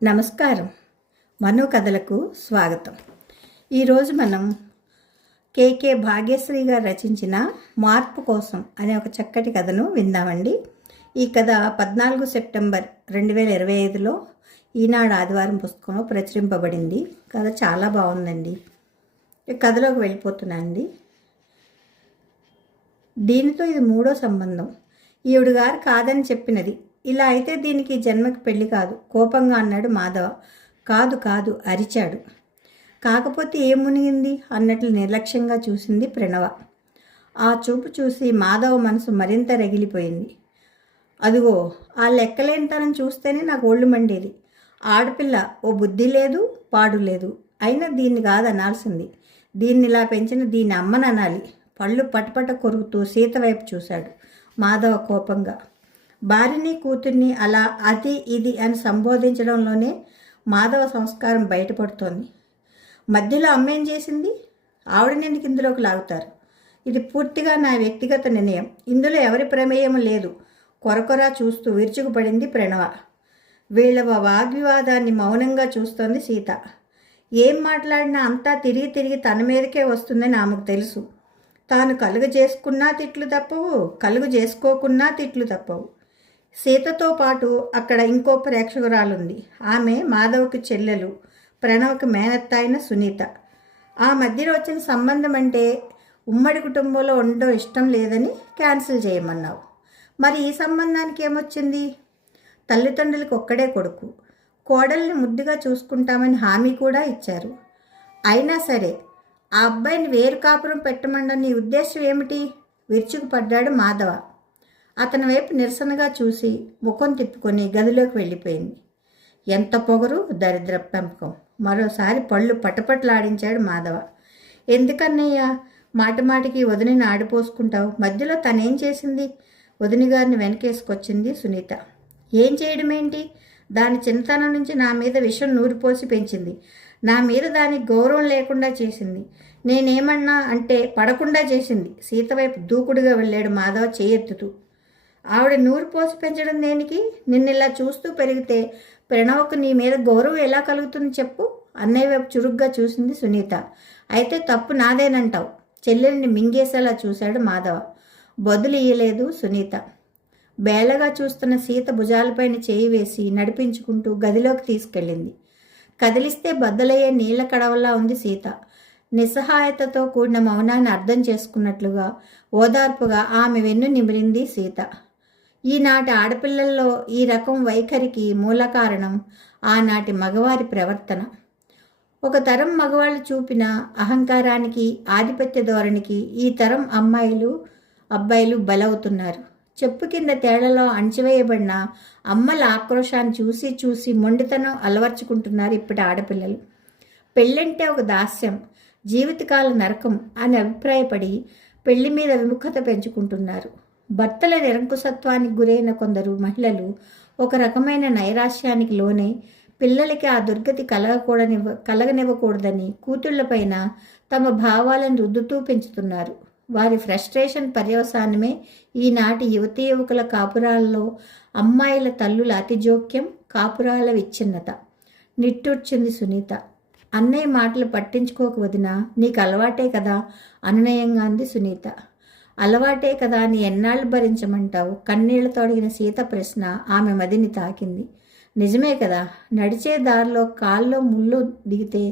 నమస్కారం. మను కథలకు స్వాగతం. ఈరోజు మనం కేకే భాగ్యశ్రీ గారు రచించిన మార్పు కోసం అనే ఒక చక్కటి కథను విందామండి. ఈ కథ 14 సెప్టెంబర్ 2025లో ఈనాడు ఆదివారం పుస్తకంలో ప్రచురింపబడింది. కథ చాలా బాగుందండి. కథలోకి వెళ్ళిపోతున్నానండి. దీనితో ఇది మూడో సంబంధం. ఈవిడ గారు కాదని చెప్పినది. ఇలా అయితే దీనికి జన్మకి పెళ్లి కాదు, కోపంగా అన్నాడు మాధవ. కాదు కాదు అరిచాడు. కాకపోతే ఏం మునిగింది అన్నట్లు నిర్లక్ష్యంగా చూసింది ప్రణవ. ఆ చూపు చూసి మాధవ మనసు మరింత రగిలిపోయింది. అదిగో ఆ లెక్కలేనితనం చూస్తేనే నాకు ఒళ్ళు మండేది. ఆడపిల్ల, ఓ బుద్ధి లేదు పాడు లేదు. అయినా దీన్ని కాదు అనాల్సింది. దీన్ని ఇలా పెంచిన దీని అమ్మననాలి. పళ్ళు పటపట కొరుకుతూ సీత వైపు చూశాడు మాధవ కోపంగా. భార్యని కూతుర్ని అలా అది ఇది అని సంబోధించడంలోనే మాధవ సంస్కారం బయటపడుతోంది. మధ్యలో అమ్మేం చేసింది? ఆవిడని ఎందుకు ఇందులోకి లాగుతారు? ఇది పూర్తిగా నా వ్యక్తిగత నిర్ణయం. ఇందులో ఎవరి ప్రమేయం లేదు. కొరకొరా చూస్తూ విరుచుకుపడింది ప్రణవ. వీళ్ళ వాగ్వివాదాన్ని మౌనంగా చూస్తోంది సీత. ఏం మాట్లాడినా అంతా తిరిగి తిరిగి తన మీదకే వస్తుందని ఆమెకు తెలుసు. తాను కలుగు చేసుకున్నా తిట్లు తప్పవు, కలుగు చేసుకోకున్నా తిట్లు తప్పవు. సీతతో పాటు అక్కడ ఇంకో ప్రేక్షకురాలుంది. ఆమె మాధవ్కి చెల్లెలు, ప్రణవ్కి మేనత్త అయిన సునీత. ఆ మధ్యలో వచ్చిన సంబంధం అంటే ఉమ్మడి కుటుంబంలో ఉండడం ఇష్టం లేదని క్యాన్సిల్ చేయమన్నావు. మరి ఈ సంబంధానికి ఏమొచ్చింది? తల్లిదండ్రులకు ఒక్కడే కొడుకు. కోడల్ని ముద్దుగా చూసుకుంటామని హామీ కూడా ఇచ్చారు. అయినా సరే ఆ అబ్బాయిని వేరు కాపురం పెట్టమండని నీ ఉద్దేశం ఏమిటి? విరుచుకుపడ్డాడు మాధవ. అతని వైపు నిరసనగా చూసి ముఖం తిప్పుకొని గదిలోకి వెళ్ళిపోయింది. ఎంత పొగరు, దరిద్ర పెంపకం! మరోసారి పళ్ళు పటపట్లాడించాడు మాధవ. ఎందుకన్నయ్యా మాటిమాటికి వదిలిని ఆడిపోసుకుంటావు? మధ్యలో తనేం చేసింది? వదిని గారిని వెనకేసుకొచ్చింది సునీత. ఏం చేయడమేంటి? దాని చిన్నతనం నుంచి నా మీద విషం నూరిపోసి పెంచింది. నా మీద దానికి గౌరవం లేకుండా చేసింది. నేనేమన్నా అంటే పడకుండా చేసింది. సీత వైపు దూకుడుగా వెళ్ళాడు మాధవ చేయెత్తుతూ. ఆవిడ నూరు పోసి పెంచడం దేనికి? నిన్నిలా చూస్తూ పెరిగితే ప్రణవకు నీ మీద గౌరవం ఎలా కలుగుతుంది చెప్పు? అన్నయ్య వైపు చురుగ్గా చూసింది సునీత. అయితే తప్పు నాదేనంటావు? చెల్లెల్ని మింగేసేలా చూశాడు మాధవ. బదులు ఇయ్యలేదు సునీత. బేలగా చూస్తున్న సీత భుజాలపైన చేయి వేసి నడిపించుకుంటూ గదిలోకి తీసుకెళ్ళింది. కదిలిస్తే బద్దలయ్యే నీళ్ల కడవలా ఉంది సీత. నిస్సహాయతతో కూడిన మౌనాన్ని అర్థం చేసుకున్నట్లుగా ఓదార్పుగా ఆమె వెన్ను నిమిరింది సీత. ఈనాటి ఆడపిల్లల్లో ఈ రకం వైఖరికి మూల కారణం ఆనాటి మగవారి ప్రవర్తన. ఒక తరం మగవాళ్ళు చూపిన అహంకారానికి, ఆధిపత్య ధోరణికి ఈ తరం అబ్బాయిలు బలవుతున్నారు. చెప్పు కింద తేళ్లలో అణచివేయబడిన అమ్మల ఆక్రోశాన్ని చూసి చూసి మొండితనం అలవర్చుకుంటున్నారు ఇప్పటి ఆడపిల్లలు. పెళ్ళంటే ఒక దాస్యం, జీవితకాల నరకం అని అభిప్రాయపడి పెళ్లి మీద విముఖత పెంచుకుంటున్నారు. భర్తల నిరంకుశత్వానికి గురైన కొందరు మహిళలు ఒక రకమైన నైరాశ్యానికి లోనే పిల్లలకి ఆ దుర్గతి కలగనివ్వకూడదని కూతుళ్లపైన తమ భావాలను రుద్దుతూ పెంచుతున్నారు. వారి ఫ్రస్ట్రేషన్ పర్యవసానమే ఈనాటి యువతీ యువకుల కాపురాల్లో అమ్మాయిల తల్లుల అతిజోక్యం, కాపురాల విచ్ఛిన్నత. నిట్టూర్చింది సునీత. అన్నయ్య మాటలు పట్టించుకోక వదినా, నీకు అలవాటే కదా అనునయంగా అంది సునీత. అలవాటే కదా అని ఎన్నాళ్ళు భరించమంటావు? కన్నీళ్లతో అడిగిన సీత ప్రశ్న ఆమె మదిని తాకింది. నిజమే కదా, నడిచే దారిలో కాల్లో ముళ్ళు దిగితే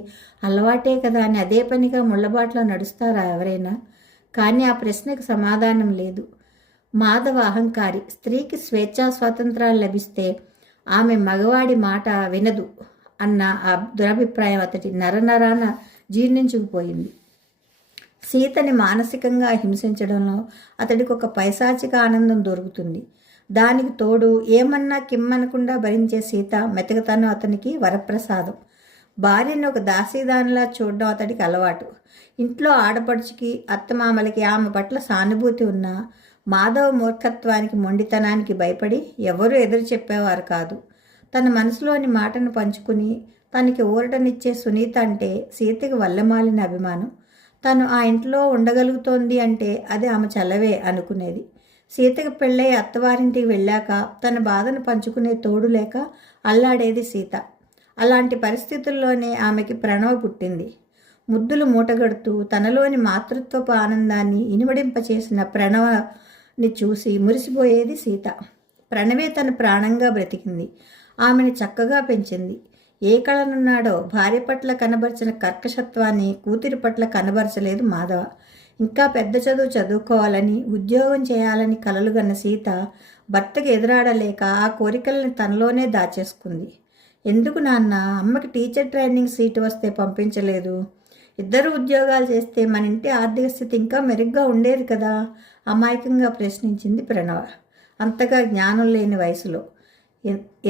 అలవాటే కదా అని అదే పనిగా ముళ్ళబాట్లో నడుస్తారా ఎవరైనా? కానీ ఆ ప్రశ్నకు సమాధానం లేదు. మాధవ అహంకారి. స్త్రీకి స్వేచ్ఛా స్వాతంత్రాలు లభిస్తే ఆమె మగవాడి మాట వినదు అన్న ఆ దురభిప్రాయం అతడి నరనరాన జీర్ణించుకుపోయింది. సీతని మానసికంగా హింసించడంలో అతడికి ఒక పైశాచిక ఆనందం దొరుకుతుంది. దానికి తోడు ఏమన్నా కిమ్మనకుండా భరించే సీత మెతకతనం అతనికి వరప్రసాదం. భార్యను ఒక దాసీదానిలా చూడడం అతడికి అలవాటు. ఇంట్లో ఆడపడుచుకి, అత్తమామలకి ఆమె పట్ల సానుభూతి ఉన్నా మాధవ మూర్ఖత్వానికి, మొండితనానికి భయపడి ఎవరూ ఎదురు చెప్పేవారు కాదు. తన మనసులోని మాటను పంచుకుని తనకి ఊరటనిచ్చే సునీత అంటే సీతకి వల్లమాలిన అభిమానం. తను ఆ ఇంట్లో ఉండగలుగుతోంది అంటే అది ఆమె చల్లవే అనుకునేది. సీతకి పెళ్ళై అత్తవారింటికి వెళ్ళాక తన బాధను పంచుకునే తోడు లేక అల్లాడేది సీత. అలాంటి పరిస్థితుల్లోనే ఆమెకి ప్రణవ్ పుట్టింది. ముద్దులు మూటగడుతూ తనలోని మాతృత్వపు ఆనందాన్ని ఇనుమడింపచేసిన ప్రణవ్ని చూసి మురిసిపోయేది సీత. ప్రణవే తన ప్రాణంగా బ్రతికింది. ఆమెని చక్కగా పెంచింది. ఏ కళనున్నాడో భార్య పట్ల కనబరిచిన కర్కశత్వాన్ని కూతురి పట్ల కనబరచలేదు మాధవ. ఇంకా పెద్ద చదువు చదువుకోవాలని, ఉద్యోగం చేయాలని కలలుగన్న సీత భర్తకు ఎదురాడలేక ఆ కోరికల్ని తనలోనే దాచేసుకుంది. ఎందుకు నాన్న అమ్మకి టీచర్ ట్రైనింగ్ సీటు వస్తే పంపించలేదు? ఇద్దరు ఉద్యోగాలు చేస్తే మన ఇంటి ఆర్థిక స్థితి ఇంకా మెరుగ్గా ఉండేది కదా? అమాయకంగా ప్రశ్నించింది ప్రణవ. అంతగా జ్ఞానం లేని వయసులో.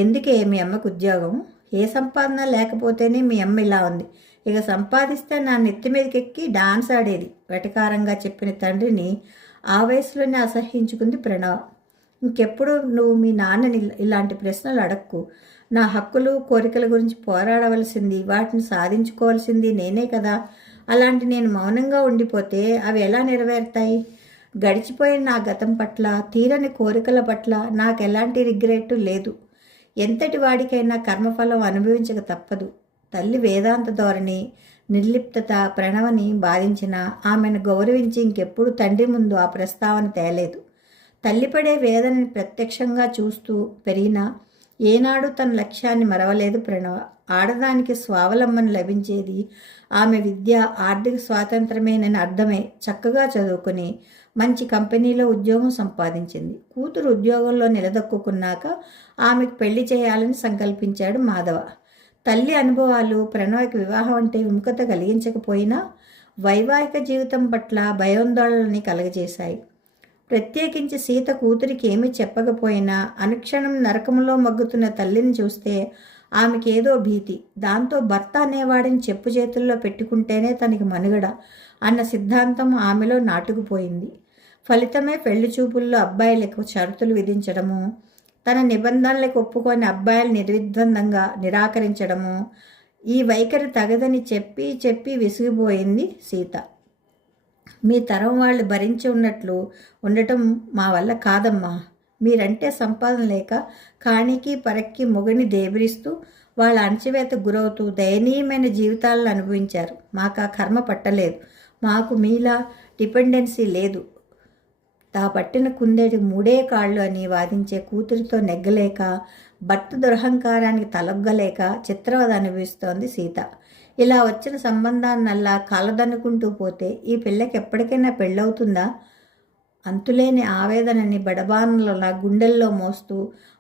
ఎందుకే మీ అమ్మకు ఉద్యోగం? ఏ సంపాదన లేకపోతేనే మీ అమ్మ ఇలా ఉంది. ఇక సంపాదిస్తే నా నెత్తి మీదకెక్కి డాన్స్ ఆడేది, వెటకారంగా చెప్పిన తండ్రిని ఆ వయసులోనే అసహ్యించుకుంది ప్రణవ. ఇంకెప్పుడు నువ్వు మీ నాన్నని ఇలాంటి ప్రశ్నలు అడక్కు. నా హక్కులు కోరికల గురించి పోరాడవలసింది, వాటిని సాధించుకోవాల్సింది నేనే కదా. అలాంటి నేను మౌనంగా ఉండిపోతే అవి ఎలా నెరవేరుతాయి? గడిచిపోయిన నా గతం పట్ల, తీరని కోరికల పట్ల నాకు ఎలాంటి రిగ్రెట్ లేదు. ఎంతటి వాడికైనా కర్మఫలం అనుభవించక తప్పదు. తల్లి వేదాంత ధోరణి, నిర్లిప్తత ప్రణవని బాధించిన ఆమెను గౌరవించి ఇంకెప్పుడు తండ్రి ముందు ఆ ప్రస్తావన తేలేదు. తల్లిపడే వేదనని ప్రత్యక్షంగా చూస్తూ పెరిగినా ఏనాడు తన లక్ష్యాన్ని మరవలేదు ప్రణవ. ఆడదానికి స్వావలంబన లభించేది ఆమె విద్య, ఆర్థిక స్వాతంత్రమేనని అర్థమే చక్కగా చదువుకుని మంచి కంపెనీలో ఉద్యోగం సంపాదించింది. కూతురు ఉద్యోగంలో నిలదొక్కున్నాక ఆమెకు పెళ్లి చేయాలని సంకల్పించాడు మాధవ. తల్లి అనుభవాలు ప్రణవకి వివాహం అంటే విముఖత కలిగించకపోయినా వైవాహిక జీవితం పట్ల భయోందోళనని కలగజేశాయి. ప్రత్యేకించి సీత కూతురికి ఏమీ చెప్పకపోయినా అనుక్షణం నరకంలో మగ్గుతున్న తల్లిని చూస్తే ఆమెకేదో భీతి. దాంతో భర్త అనేవాడిని చెప్పు చేతుల్లో పెట్టుకుంటేనే తనకి మనుగడ అన్న సిద్ధాంతం ఆమెలో నాటుకుపోయింది. ఫలితమే పెళ్లి చూపుల్లో అబ్బాయిలకు షరతులు విధించడము, తన నిబంధనలకు ఒప్పుకొని అబ్బాయిలు నిర్విద్వందంగా నిరాకరించడము, ఈ వైఖరి తగదని చెప్పి చెప్పి విసిగిపోయింది సీత. మీ తరం వాళ్ళు భరించి ఉన్నట్లు ఉండటం మా వల్ల కాదమ్మా. మీరంటే సంపాదన లేక కాణికి పరక్కి మొగని దేబరిస్తూ వాళ్ళ అణచివేత గురవుతూ దయనీయమైన జీవితాలను అనుభవించారు. మాకు ఆ కర్మ పట్టలేదు. మాకు మీలా డిపెండెన్సీ లేదు. తా పట్టిన కుందేటి మూడే కాళ్ళు అని వాదించే కూతురితో నెగ్గలేక, భర్త దురహంకారానికి తలొగ్గలేక చిత్రవద అనుభవిస్తోంది సీత. ఇలా వచ్చిన సంబంధాన్నల్లా కాలదన్నుకుంటూ పోతే ఈ పిల్లకి ఎప్పటికైనా పెళ్ళవుతుందా? అంతులేని ఆవేదనని బడబానల గుండెల్లో మోస్తూ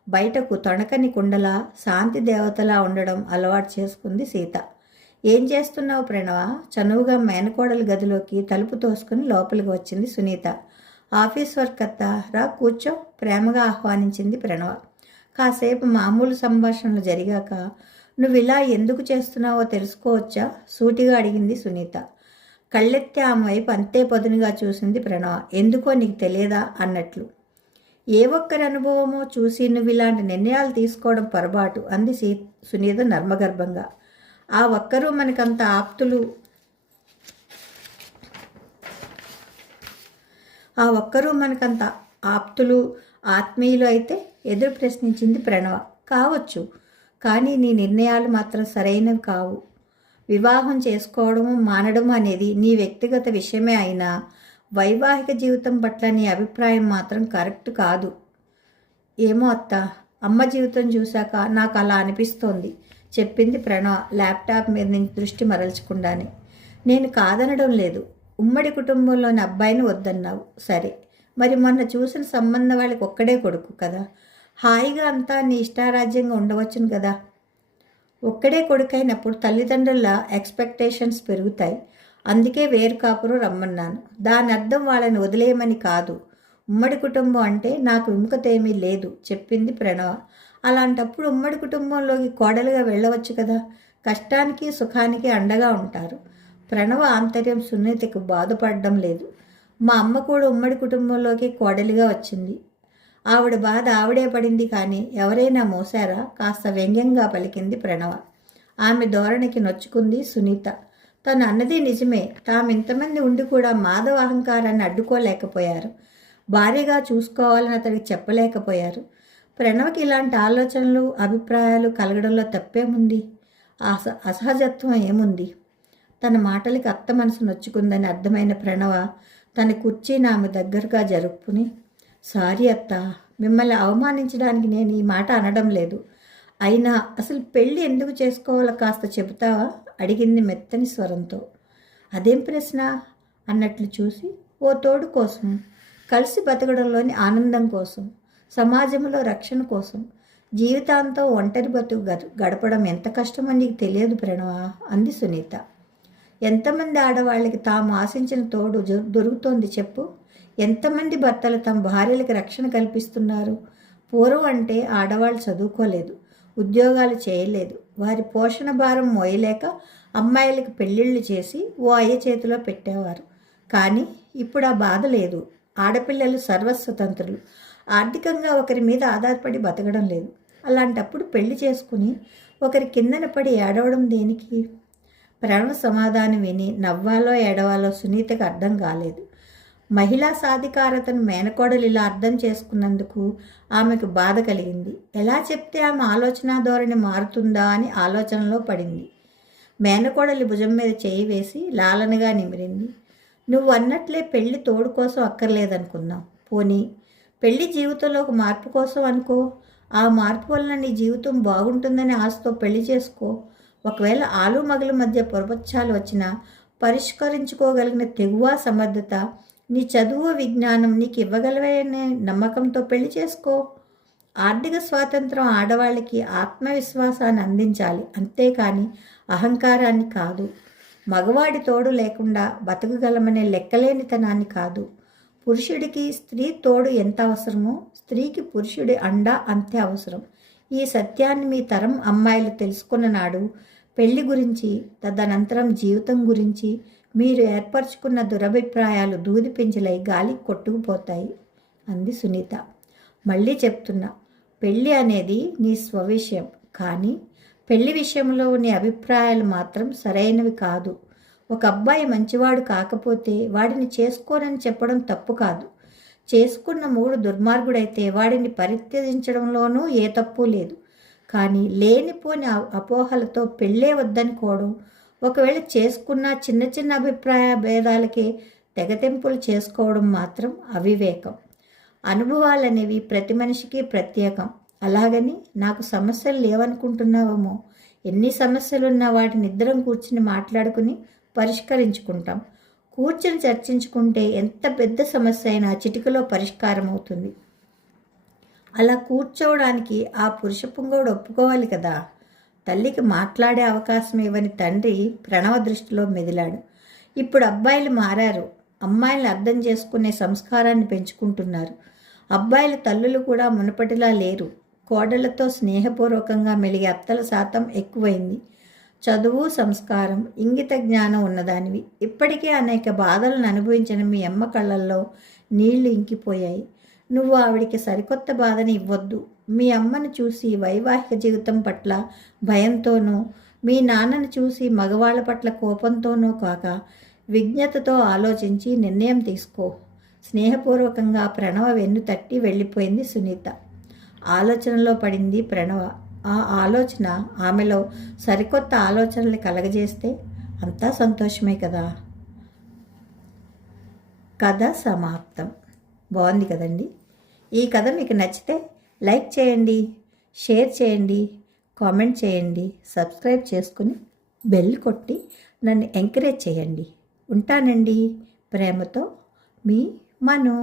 బయటకు తొణకని కుండలా శాంతి దేవతలా ఉండడం అలవాటు చేసుకుంది సీత. ఏం చేస్తున్నావు ప్రణవ? చనువుగా మేనకోడలి గదిలోకి తలుపు తోసుకుని లోపలికి వచ్చింది సునీత. ఆఫీస్ వర్క్ అత్త, రా కూర్చో, ప్రేమగా ఆహ్వానించింది ప్రణవ. కాసేపు మామూలు సంభాషణలు జరిగాక నువ్వు ఇలా ఎందుకు చేస్తున్నావో తెలుసుకోవచ్చా? సూటిగా అడిగింది సునీత. కళ్ళెత్తి ఆమె వైపు అంతే పదునుగా చూసింది ప్రణవ. ఎందుకో నీకు తెలియదా అన్నట్లు. ఏ ఒక్కరి అనుభవమో చూసి నువ్వు ఇలాంటి నిర్ణయాలు తీసుకోవడం పొరపాటు అంది సునీత నర్మగర్భంగా. ఆ ఒక్కరూ మనకంత ఆప్తులు ఆత్మీయులు అయితే? ఎదురు ప్రశ్నించింది ప్రణవ. కావచ్చు, కానీ నీ నిర్ణయాలు మాత్రం సరైనవి కావు. వివాహం చేసుకోవడము మానడం అనేది నీ వ్యక్తిగత విషయమే అయినా వైవాహిక జీవితం పట్ల నీ అభిప్రాయం మాత్రం కరెక్ట్ కాదు. ఏమో అత్త, అమ్మ జీవితం చూశాక నాకు అలా అనిపిస్తోంది చెప్పింది ప్రణవ ల్యాప్టాప్ మీద నుంచి దృష్టి మరల్చకుండానే. నేను కాదనడం లేదు. ఉమ్మడి కుటుంబంలోని అబ్బాయిని వద్దన్నావు, సరే. మరి మొన్న చూసిన సంబంధం వాళ్ళకి ఒక్కడే కొడుకు కదా, హాయిగా అంతా నీ ఇష్టారాజ్యంగా ఉండవచ్చును కదా. ఒక్కడే కొడుకైనప్పుడు తల్లిదండ్రుల ఎక్స్పెక్టేషన్స్ పెరుగుతాయి. అందుకే వేరు కాపురం రమ్మన్నాను. దాని అర్థం వాళ్ళని వదిలేయమని కాదు. ఉమ్మడి కుటుంబం అంటే నాకు విముఖత ఏమీ లేదు చెప్పింది ప్రణవ. అలాంటప్పుడు ఉమ్మడి కుటుంబంలోకి కోడలుగా వెళ్ళవచ్చు కదా. కష్టానికి సుఖానికి అండగా ఉంటారు. ప్రణవ ఆంతర్యం సునీతకు బాధపడడం లేదు. మా అమ్మ కూడా ఉమ్మడి కుటుంబంలోకి కోడలిగా వచ్చింది. ఆవిడ బాధ ఆవిడే పడింది, కానీ ఎవరైనా మోసారా? కాస్త వ్యంగ్యంగా పలికింది ప్రణవ. ఆమె ధోరణికి నొచ్చుకుంది సునీత. తను అన్నది నిజమే. తాము ఇంతమంది ఉండి కూడా మాధవ అహంకారాన్ని అడ్డుకోలేకపోయారు. భారీగా చూసుకోవాలని అతడికి చెప్పలేకపోయారు. ప్రణవకి ఇలాంటి ఆలోచనలు అభిప్రాయాలు కలగడంలో తప్పేముంది? అసహజత్వం ఏముంది? తన మాటలకి అత్త మనసు నొచ్చుకుందని అర్థమైన ప్రణవ తన కుర్చీని ఆమె దగ్గరగా జరుపుకుని, సారీ అత్త, మిమ్మల్ని అవమానించడానికి నేను ఈ మాట అనడం లేదు. అయినా అసలు పెళ్ళి ఎందుకు చేసుకోవాలో కాస్త చెబుతావా? అడిగింది మెత్తని స్వరంతో. అదేం ప్రశ్న అన్నట్లు చూసి, ఓ తోడు కోసం, కలిసి బతకడంలోని ఆనందం కోసం, సమాజంలో రక్షణ కోసం, జీవితాంతం ఒంటరి బతుకు గడపడం ఎంత కష్టమో నీకు తెలియదు ప్రణవ, అంది సునీత. ఎంతమంది ఆడవాళ్ళకి తాము ఆశించిన తోడు దొరుకుతోంది చెప్పు? ఎంతమంది భర్తలు తమ భార్యలకు రక్షణ కల్పిస్తున్నారు? పూర్వం అంటే ఆడవాళ్ళు చదువుకోలేదు, ఉద్యోగాలు చేయలేదు, వారి పోషణ భారం మోయలేక అమ్మాయిలకు పెళ్ళిళ్ళు చేసి ఓ అయ్య చేతిలో పెట్టేవారు. కానీ ఇప్పుడు ఆ బాధ లేదు. ఆడపిల్లలు సర్వస్వతంత్రులు, ఆర్థికంగా ఒకరి మీద ఆధారపడి బతకడం లేదు. అలాంటప్పుడు పెళ్లి చేసుకుని ఒకరి కిందన పడి ఏడవడం దేనికి? ప్రణవ సమాధానం విని నవ్వాలో ఏడవాలో సునీతకు అర్థం కాలేదు. మహిళా సాధికారతను మేనకోడలు ఇలా అర్థం చేసుకున్నందుకు ఆమెకు బాధ కలిగింది. ఎలా చెప్తే ఆమె ఆలోచన ధోరణి మారుతుందా అని ఆలోచనలో పడింది. మేనకోడలి భుజం మీద చేయి వేసి లాలనగా నిమిరింది. నువ్వు అన్నట్లే పెళ్లి తోడు కోసం అక్కర్లేదనుకున్నావు. పోనీ పెళ్లి జీవితంలో ఒక మార్పు కోసం అనుకో. ఆ మార్పు వలన నీ జీవితం బాగుంటుందని ఆశతో పెళ్లి చేసుకో. ఒకవేళ ఆలు మగల మధ్య పొరపచ్చాలు వచ్చినా పరిష్కరించుకోగలిగిన తెగువ సమర్థత, నీ చదువు విజ్ఞానం నీకు ఇవ్వగలవనే నమ్మకంతో పెళ్లి చేసుకో. ఆర్థిక స్వాతంత్రం ఆడవాళ్ళకి ఆత్మవిశ్వాసాన్ని అందించాలి, అంతేకాని అహంకారాన్ని కాదు. మగవాడి తోడు లేకుండా బతకగలమనే లెక్కలేనితనాన్ని కాదు. పురుషుడికి స్త్రీ తోడు ఎంత అవసరమో స్త్రీకి పురుషుడి అండ అంతే అవసరం. ఈ సత్యాన్ని మీ తరం అమ్మాయిలు తెలుసుకున్న నాడు పెళ్లి గురించి, తదనంతరం జీవితం గురించి మీరు ఏర్పరచుకున్న దురభిప్రాయాలు దూది పెంచలై గాలికి కొట్టుకుపోతాయి, అంది సునీత. మళ్ళీ చెప్తున్నా, పెళ్ళి అనేది నీ స్వవిషయం, కానీ పెళ్లి విషయంలో నీ అభిప్రాయాలు మాత్రం సరైనవి కాదు. ఒక అబ్బాయి మంచివాడు కాకపోతే వాడిని చేసుకోనని చెప్పడం తప్పు కాదు. చేసుకున్న మూడు దుర్మార్గుడైతే వాడిని పరిత్యజించడంలోనూ ఏ తప్పు లేదు. కానీ లేనిపోని అపోహలతో పెళ్ళే వద్దనుకోవడం, ఒకవేళ చేసుకున్న చిన్న చిన్న అభిప్రాయ భేదాలకే తెగతెంపులు చేసుకోవడం మాత్రం అవివేకం. అనుభవాలనేవి ప్రతి మనిషికి ప్రత్యేకం. అలాగని నాకు సమస్యలు లేవనుకుంటున్నావేమో. ఎన్ని సమస్యలున్నా వాటిని ఇద్దరం కూర్చుని మాట్లాడుకుని పరిష్కరించుకుంటాం. కూర్చుని చర్చించుకుంటే ఎంత పెద్ద సమస్య అయినా చిటికలో పరిష్కారం అవుతుంది. అలా కూర్చోవడానికి ఆ పురుష పుంగవుడు ఒప్పుకోవాలి కదా. తల్లికి మాట్లాడే అవకాశం ఇవ్వని తండ్రి ప్రణవ దృష్టిలో మెదిలాడు. ఇప్పుడు అబ్బాయిలు మారారు. అమ్మాయిలను అర్థం చేసుకునే సంస్కారాన్ని పెంచుకుంటున్నారు. అబ్బాయిల తల్లులు కూడా మునుపటిలా లేరు. కోడళ్లతో స్నేహపూర్వకంగా మెలిగే అత్తల శాతం ఎక్కువైంది. చదువు, సంస్కారం, ఇంగిత జ్ఞానం ఉన్నదానివి. ఇప్పటికే అనేక బాధలను అనుభవించిన మీ అమ్మ కళ్ళల్లో నీళ్లు ఇంకిపోయాయి. నువ్వు ఆవిడికి సరికొత్త బాధని ఇవ్వద్దు. మీ అమ్మను చూసి వైవాహిక జీవితం పట్ల భయంతోనూ, మీ నాన్నను చూసి మగవాళ్ళ పట్ల కోపంతోనూ కాక విజ్ఞతతో ఆలోచించి నిర్ణయం తీసుకో. స్నేహపూర్వకంగా ప్రణవ వెన్ను తట్టి వెళ్ళిపోయింది సునీత. ఆలోచనలో పడింది ప్రణవ. ఆ ఆలోచన ఆమెలో సరికొత్త ఆలోచనలు కలగజేస్తే అంతా సంతోషమే కదా. కథ సమాప్తం. బాగుంది కదండి. ఈ కథ మీకు నచ్చితే లైక్ చేయండి, షేర్ చేయండి, కామెంట్ చేయండి, సబ్స్క్రైబ్ చేసుకుని బెల్ కొట్టి నన్ను ఎంకరేజ్ చేయండి. ఉంటానండి. ప్రేమతో మీ మను.